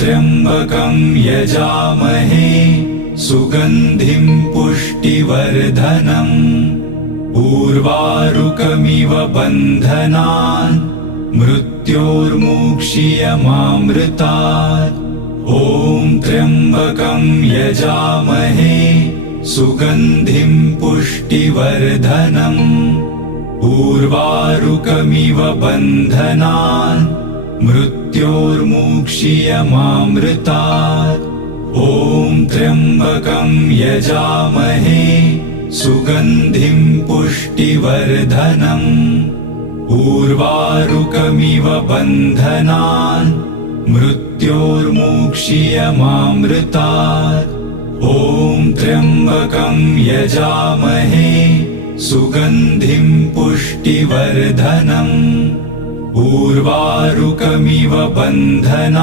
त्र्यंबकं यजामहे सुगंधिं पुष्टिवर्धनम् उर्वारुकमिव बन्धनान् मृत्योर्मुक्षीयमामृतात्। ॐ त्र्यंबकं यजामहे सुगंधिं पुष्टिवर्धनम् उर्वारुकमिव बन्धनान् मृत्योर्मुक्षीयमामृतात्। ॐ त्र्यंबकं यजामहे सुगंधिं पुष्टिवर्धनम् उर्वारुकमिव बन्धनान् मृत्योर्मुक्षीयमामृतात्। ॐ त्र्यंबकं यजामहे सुगंधिं पुष्टिवर्धनम् उर्वारुकमिव बन्धनान्